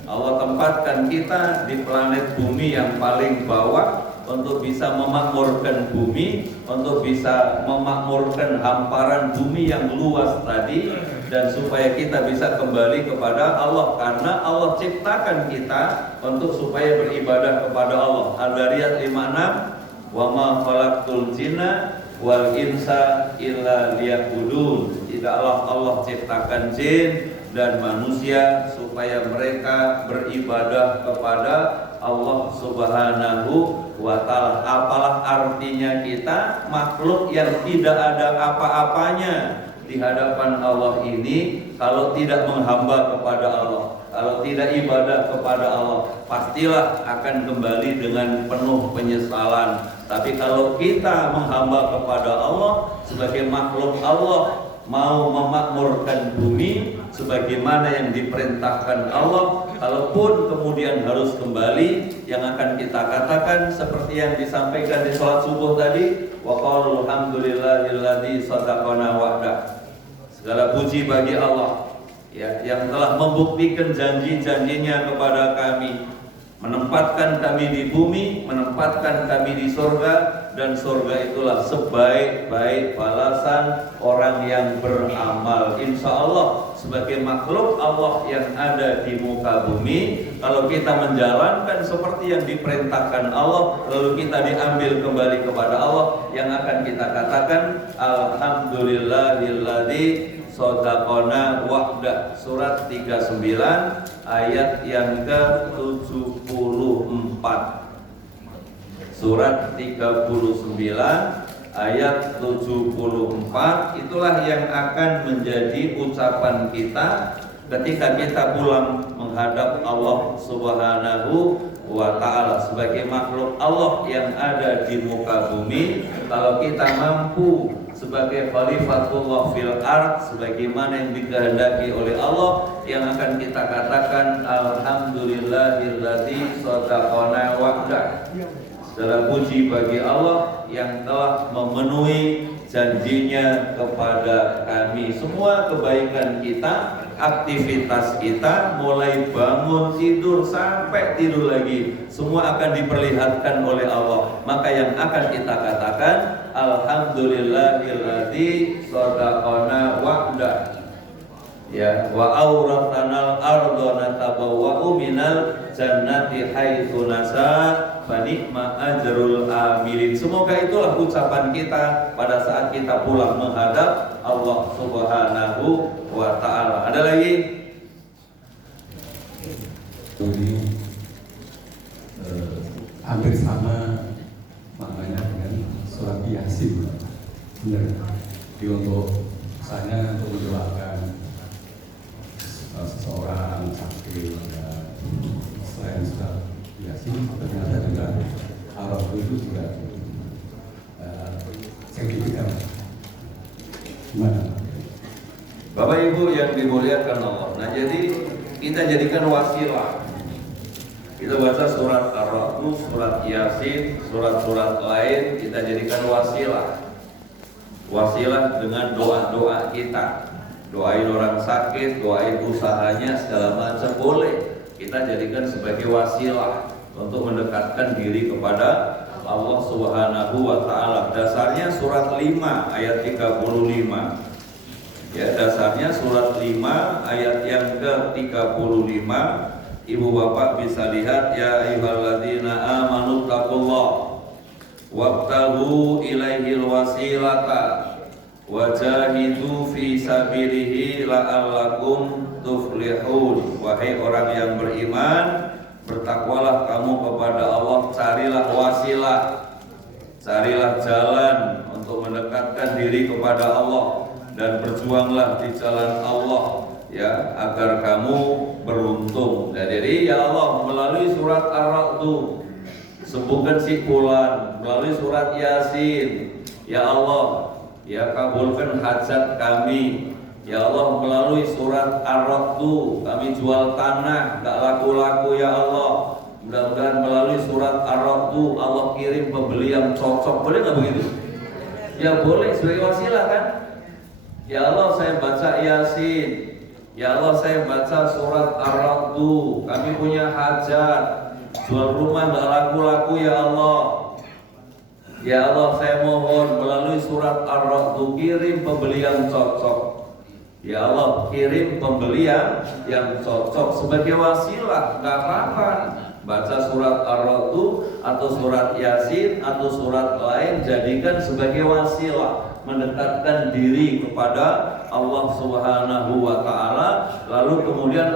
Allah tempatkan kita di planet bumi yang paling bawah untuk bisa memakmurkan bumi, untuk bisa memakmurkan hamparan bumi yang luas tadi, dan supaya kita bisa kembali kepada Allah, karena Allah ciptakan kita untuk supaya beribadah kepada Allah. Al-Dariyat 56, wa ma khalaqtul jinna wal insa illa liya'budun. Tidaklah Allah ciptakan jin dan manusia supaya mereka beribadah kepada Allah Subhanahu wa ta'ala. Apalah artinya kita makhluk yang tidak ada apa-apanya di hadapan Allah ini kalau tidak menghamba kepada Allah, kalau tidak ibadah kepada Allah, pastilah akan kembali dengan penuh penyesalan. Tapi kalau kita menghamba kepada Allah sebagai makhluk Allah, mau memakmurkan bumi sebagaimana yang diperintahkan Allah, kalaupun kemudian harus kembali, yang akan kita katakan seperti yang disampaikan di sholat subuh tadi, wa qalu alhamdulillahilladzi shadaqana wa'da. Segala puji bagi Allah, ya, yang telah membuktikan janji-janjinya kepada kami, menempatkan kami di bumi, menempatkan kami di surga, dan surga itulah sebaik-baik balasan orang yang beramal. Insya Allah sebagai makhluk Allah yang ada di muka bumi, kalau kita menjalankan seperti yang diperintahkan Allah, lalu kita diambil kembali kepada Allah, yang akan kita katakan alhamdulillahilladzi shadaqana wa'da. Surat 39 ayat yang ke-74. Surat 39 ayat 74, itulah yang akan menjadi ucapan kita ketika kita pulang menghadap Allah Subhanahu wa ta'ala sebagai makhluk Allah yang ada di muka bumi. Kalau kita mampu sebagai khalifatullah fil ard sebagaimana yang dikehendaki oleh Allah, yang akan kita katakan alhamdulillahilladzi shadaqana wa'da. Segala puji bagi Allah yang telah memenuhi janjinya kepada kami. Semua kebaikan kita, aktivitas kita, mulai bangun tidur sampai tidur lagi, semua akan diperlihatkan oleh Allah. Maka yang akan kita katakan alhamdulillahilladzi shadaqana wa'da. Ya, wa aurathanal ardha natabawwa'u minal jannati haitsu nasa fa ni'ma ajrul amilin. Semoga itulah ucapan kita pada saat kita pulang menghadap Allah Subhanahu wa ta'ala. Ada lagi? Ini hampir sama maknanya dengan surat Yasin. Benar. Jadi untuk saya untuk mendoakan seseorang sakit, selain surat Yasin ternyata juga Arab itu juga Gimana? Bapak Ibu yang dimuliakan Allah. Nah, jadi kita jadikan wasilah. Kita baca surat Ar-Ra'd, surat Yasin, surat-surat lain kita jadikan wasilah. Wasilah dengan doa-doa kita. Doain orang sakit, doain usahanya, segala macam boleh. Kita jadikan sebagai wasilah untuk mendekatkan diri kepada Allah Subhanahu wa taala. Dasarnya surat 5 ayat 35. Ya, dasarnya surat 5 ayat yang ke-35. Ibu bapak bisa lihat, ya ayyuhalladzina amanu taqullah wabtaghu ilaihil wasilata wajahidu fi sabilihi la'allakum tuflihun. Wahai orang yang beriman, bertakwalah kamu kepada Allah, carilah wasilah, carilah jalan untuk mendekatkan diri kepada Allah, dan berjuanglah di jalan Allah, ya, agar kamu beruntung. Dan jadi ya Allah, melalui surat Ar-Ra'd sembuhkan si fulan, melalui surat Yasin, ya Allah, ya kabulkan hajat kami. Ya Allah, melalui surat Ar-Ra'd kami jual tanah gak laku-laku, ya Allah. Mudah-mudahan melalui surat Ar-Ra'd Allah kirim pembeli yang cocok. Boleh gak begitu? Ya boleh, sebagai wasilah kan. Ya Allah, saya baca Yasin, ya Allah, saya baca surat Ar-Ra'd, kami punya hajat, jual rumah gak laku-laku, ya Allah. Ya Allah, saya mohon melalui surat Ar-Ra'd kirim pembeli yang cocok. Ya Allah, kirim pembeli yang cocok sebagai wasilah, gak apa-apa. Baca surat Ar-Ra'd atau surat Yasin atau surat lain, jadikan sebagai wasilah mendekatkan diri kepada Allah Subhanahu wa taala. Lalu kemudian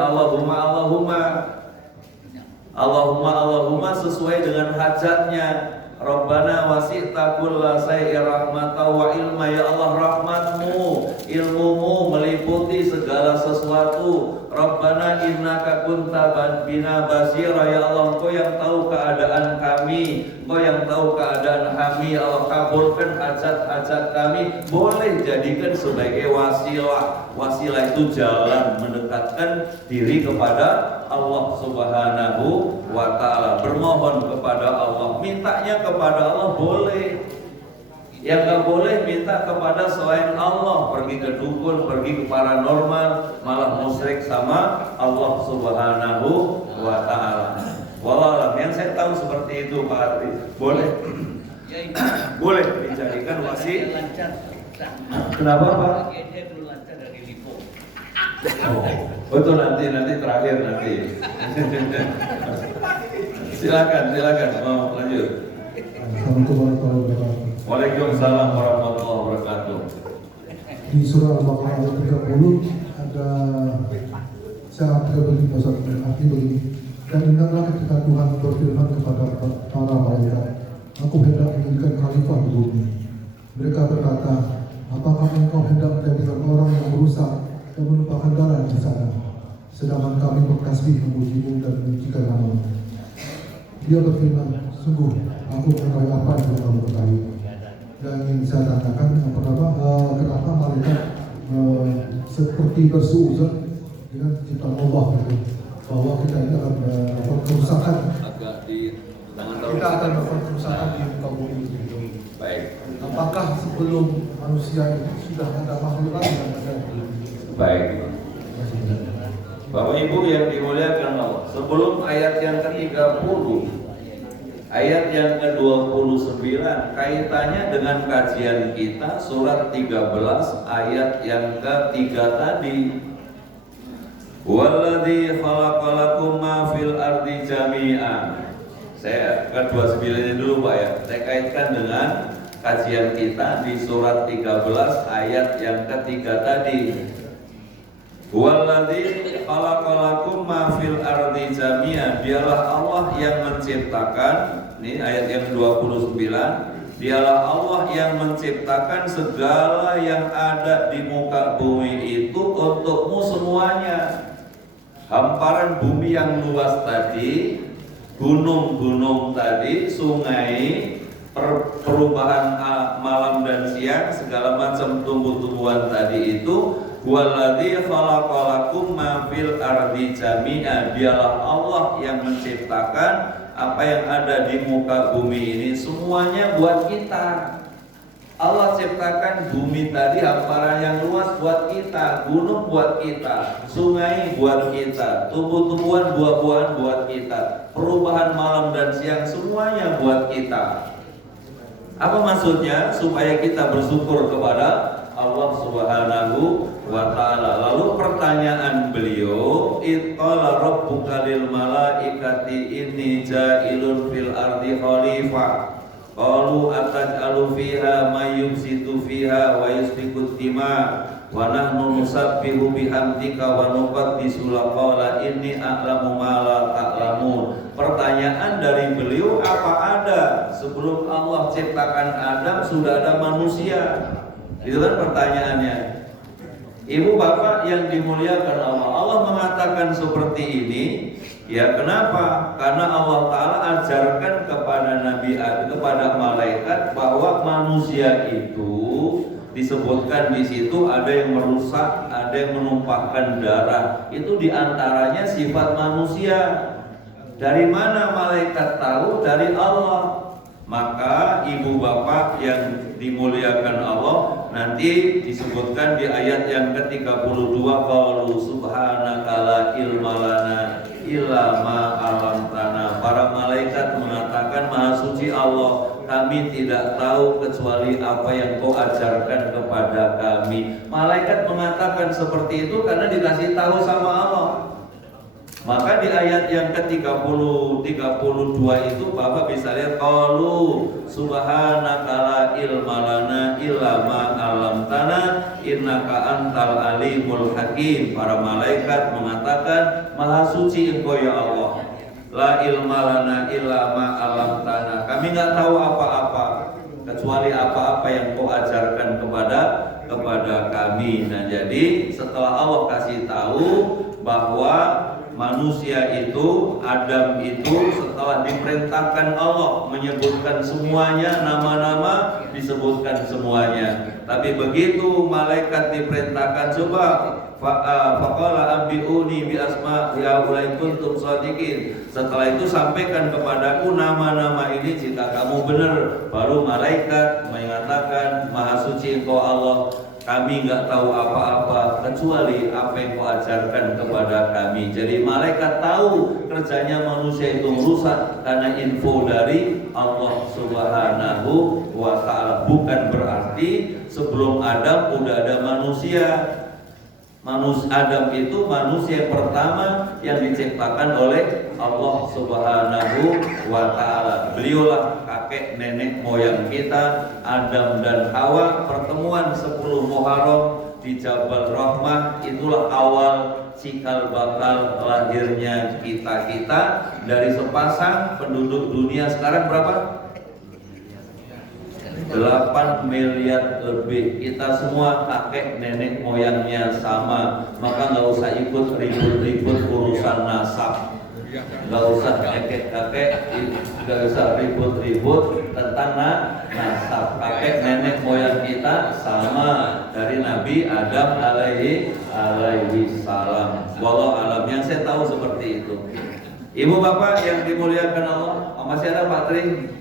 Allahumma sesuai dengan hajatnya. Rabbana wasi'ta kulla syai'in rahmatan wa ilma. Ya Allah, rahmatmu, ilmumu meliputi segala sesuatu. Rabbana innaka kunta bina basira. Ya Allah, Engkau yang tahu keadaan kami, Engkau yang tahu keadaan kami. Ya Allah, kabulkan hajat-hajat kami. Boleh jadikan sebagai wasilah. Wasilah itu jalan mendekatkan diri kepada Allah Subhanahu wa ta'ala. Bermohon kepada Allah, mintanya kepada Allah boleh. Yang gak boleh minta kepada selain Allah, pergi ke dukun, pergi ke paranormal, malah musyrik sama Allah Subhanahu wa ta'ala. Wallahualam, yang saya tahu seperti itu Pak Arti. Boleh. Boleh dijadikan wasilah. Kenapa Pak? Oh, itu nanti terakhir nanti. Silakan mau lanjut. Assalamualaikum warahmatullahi wabarakatuh. Waalaikumsalam warahmatullahi wabarakatuh. Di surah Al-Baqarah ayat 30 ada saat begini, arti begini. Dan ingatlah ketika Tuhan berfirman kepada para malaikat, aku hendak menjadikan khalifah di bumi. Mereka berkata, apakah engkau hendak menjadikan orang yang merusak dan menumpahkan darah di sana, sedangkan kami bertasbih memujimu dan memujikan namamu. Dia berfirman, sungguh aku mengetahui apa yang kamu ketahui. Yang ingin saya tanyakan, kenapa malaikat seperti bersuuzon dengan ciptaan Allah gitu, bahwa kita ini akan melakukan kerusakan, kita akan melakukan kerusakan di muka bumi gitu. Baik. Apakah sebelum manusia itu sudah ada makhluk lain yang ada? Baik. Bapak Ibu yang dimuliakan Allah, sebelum ayat yang ke-30, ayat yang ke-29 kaitannya dengan kajian kita surat 13 ayat yang ke-3 tadi. Walladzi khalaqalakum ma fil ardi jami'an. Saya ke-29 dulu Pak ya. Saya kaitkan dengan kajian kita di surat 13 ayat yang ke-3 tadi. Walladzi khalaqalakum ma fil ardi jami'an. Dialah Allah yang menciptakan, ini ayat yang 29. Dialah Allah yang menciptakan segala yang ada di muka bumi itu untukmu semuanya. Hamparan bumi yang luas tadi, gunung-gunung tadi, sungai, perubahan malam dan siang, segala macam tumbuh-tumbuhan tadi itu. Waladzi khalaqalakum ma fil ardi jami'a, dialah Allah yang menciptakan apa yang ada di muka bumi ini semuanya buat kita. Allah ciptakan bumi tadi hamparan yang luas buat kita, gunung buat kita, sungai buat kita, tumbuh-tumbuhan, buah-buahan buat kita, perubahan malam dan siang semuanya buat kita. Apa maksudnya? Supaya kita bersyukur kepada Allah Subhanahu wa ta'ala. Lalu pertanyaan beliau, iqala rabbuka lil malaikati inni ja'ilun fil ardi khalifah. Qalu ataj'alu fiha may yufsidu fiha wa yasfiku dima wa nahnu nusabbihu bihamdika wa nuqaddisu laka qala inni a'lamu ma la ta'lamun. Pertanyaan dari beliau, apa ada sebelum Allah ciptakan Adam sudah ada manusia? Itu kan pertanyaannya. Ibu bapak yang dimuliakan Allah, Allah mengatakan seperti ini. Ya kenapa? Karena Allah Ta'ala ajarkan kepada Nabi Adam, kepada malaikat bahwa manusia itu disebutkan di situ ada yang merusak, ada yang menumpahkan darah. Itu diantaranya sifat manusia. Dari mana malaikat tahu? Dari Allah. Maka ibu bapak yang dimuliakan Allah, nanti disebutkan di ayat yang ke-32, qalu subhanaka la ilma lana illa ma 'allamtana. Para malaikat mengatakan, maha suci Allah, kami tidak tahu kecuali apa yang Kau ajarkan kepada kami. Malaikat mengatakan seperti itu karena dikasih tahu sama Allah. Maka di ayat yang ke-32 itu Bapak bisa lihat, qalu subhanaka la ilma lana illa ma 'allamtana innaka antal alimul hakim. Para malaikat mengatakan, maha suci Engkau ya Allah, la ilma lana illa ma 'allamtana. Kami enggak tahu apa-apa kecuali apa-apa yang Kau ajarkan kepada kami. Nah, jadi setelah Allah kasih tahu bahwa manusia itu, Adam itu setelah diperintahkan Allah menyebutkan semuanya, nama-nama disebutkan semuanya. Tapi begitu malaikat diperintahkan, coba faqala ambiuni bi asma haula'i kuntum shadiqin. Setelah itu sampaikan kepadaku nama-nama ini jika kamu benar. Baru malaikat mengatakan, maha suci Engkau Allah, kami nggak tahu apa-apa kecuali apa yang Kau ajarkan kepada kami. Jadi malaikat tahu kerjanya manusia itu merusak karena info dari Allah Subhanahu wa ta'ala. Bukan berarti sebelum Adam udah ada manusia. Adam itu manusia pertama yang diciptakan oleh Allah Subhanahu wa ta'ala. Beliaulah kakek nenek moyang kita, Adam dan Hawa. Pertemuan 10 Muharram di Jabal Rahmah itulah awal cikal bakal lahirnya kita dari sepasang penduduk dunia sekarang berapa? 8 miliar lebih. Kita semua kakek nenek moyangnya sama. Maka nggak usah ikut ribut-ribut urusan nasab, nggak usah kakek-kakek, nggak usah ribut-ribut tentang nasab. Kakek nenek moyang kita sama, dari Nabi Adam alaihi salam. Wallahu alam, yang saya tahu seperti itu. Ibu bapak yang dimuliakan Allah, masih ada Pak Tri?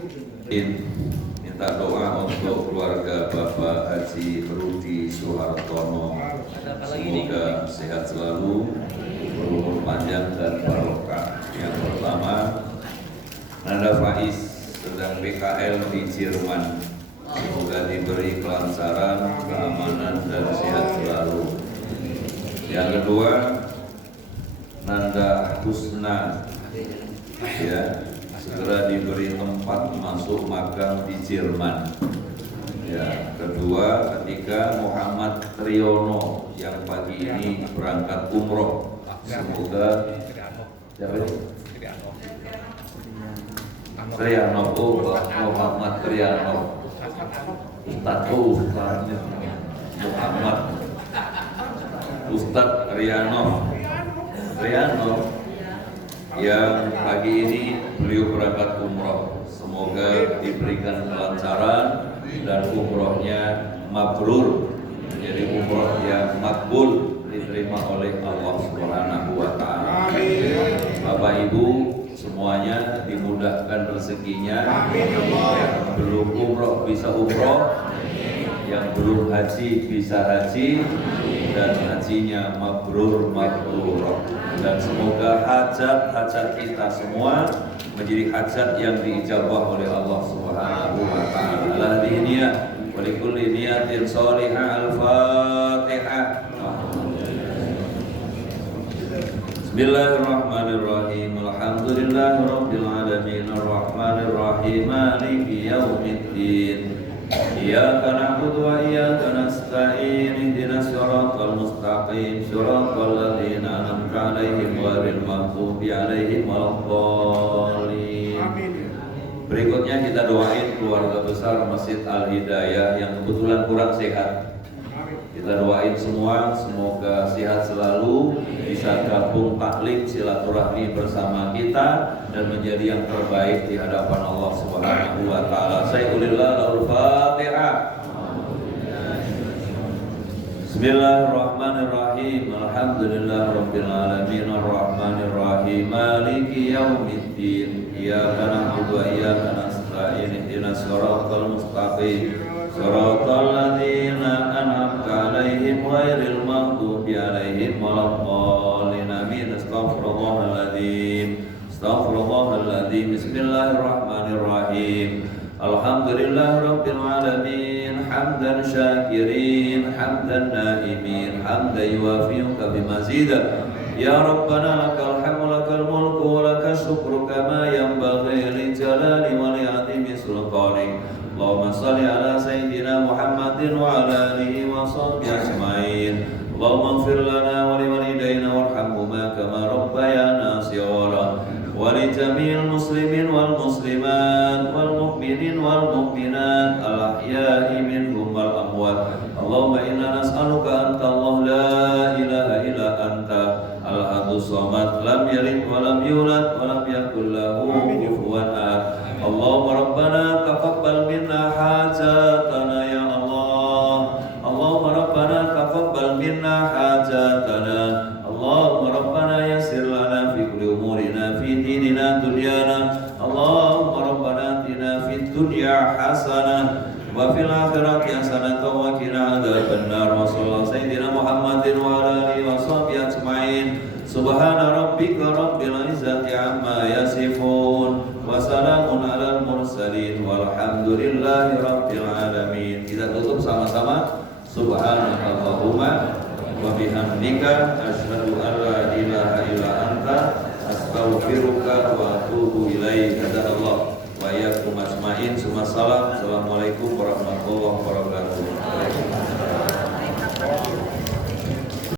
Minta doa untuk keluarga Bapak Haji Rudi Suhartono, semoga sehat selalu, berumur panjang dan barokah. Yang pertama, Nanda Faiz sedang PKL di Jerman, semoga diberi kelancaran, keamanan dan sehat selalu. Yang kedua, Nanda Husna, ya, segera diberi tempat masuk magang di Jerman. Ya, kedua, ketiga, Muhammad Triyono yang pagi ini berangkat umroh. Semoga Triyanov, Muhammad Triyanov, Muhammad Ustadz Triyanov yang pagi ini beliau berangkat umroh. Semoga semoga diberikan kelancaran dan umrohnya mabrur, menjadi umroh yang makbul, diterima oleh Allah Subhanahu wa Ta'ala. Bapak Ibu semuanya dimudahkan rezekinya, yang belum umroh bisa umroh, yang belum haji bisa haji, dan hajinya mabrur mabrur. Dan semoga hajat-hajat kita semua menjadi hajat yang diijabah oleh Allah Subhanahu wa Ta'ala. Al-Hadiniyah wa likulli niyatin shalihah. Al-Fatihah. Bismillahirrahmanirrahim. Alhamdulillahirabbil alamin arrahmanir rahim maliki yaumiddin. Iyyaka na'budu wa iyyaka nasta'in ihdinas siratal mustaqim siratal ladzina an'amta 'alaihim ghairil maghdubi 'alaihim waladdallin. Berikutnya kita doain keluarga besar Masjid Al-Hidayah yang kebetulan kurang sehat. Kita doain semua semoga sehat selalu, bisa gabung taklim silaturahmi bersama kita dan menjadi yang terbaik di hadapan Allah Subhanahu wa Ta'ala. Sayyidulillah al-Fatihah. Bismillahirrahmanirrahim. Alhamdulillahirabbil alamin arrahmanir rahim maliki yaumiddin. Iyyaka na'budu wa iyyaka nasta'in ihdinas siratal mustaqim siratal ladzina an'amta 'alaihim ghairil maghdubi 'alaihim waladdallin. Amin. Astaghfirullahaladzim. Bismillahirrahmanirrahim. Alhamdulillahirabbil alamin hamdan syakirin hamdan naimin hamdan yuwafi'uka bimazida. Ya Rabbana lakal hamdu lakal mulku wa lakas syukru kama yanbaghi li jalali wa li 'azimi sultanik. Allahumma shalli ala sayyidina Muhammadin wa ala alihi wa sahbihi ajma'in. Allahumma ighfir lana wa li walidayna warhamhuma kama rabbayana shighara. Wa li jami'il muslimin wal muslimat wal mu'minin wal mu'minat al ahya'i minhum wal amwat. Allahumma inna nas'aluka anta Allah la ilaha illa anta al-ahadus samad lam yalid wa lam yulad wa lam yakul lahu kufuwan ahad. Allahumma rabbana taqabbal minna hajatana ya Allah. Allahumma rabbana taqabbal minna hajatana. Allahumma rabbana yassir lana fi kulli umurina fi dinina dunyana. Allahumma rabbana atina fid dunya hasanah wa fil akhirati hasanah wa qina adzabannar. Wa sallallahu sayyidina Muhammadin wa ala alihi wa sahbihi ajma'in. Subhana rabbika rabbil izzati amma yasifun wa salamun alal mursalin walhamdulillahi rabbil alamin. Kita tutup sama-sama. Subhanakallahumma wa bihamdika asyhadu an la ilaha illa anta astaghfiruka wa atubu ilaik. Hadallahu wa iyyakum ajmain. Assalamualaikum warahmatullahi wabarakatuh.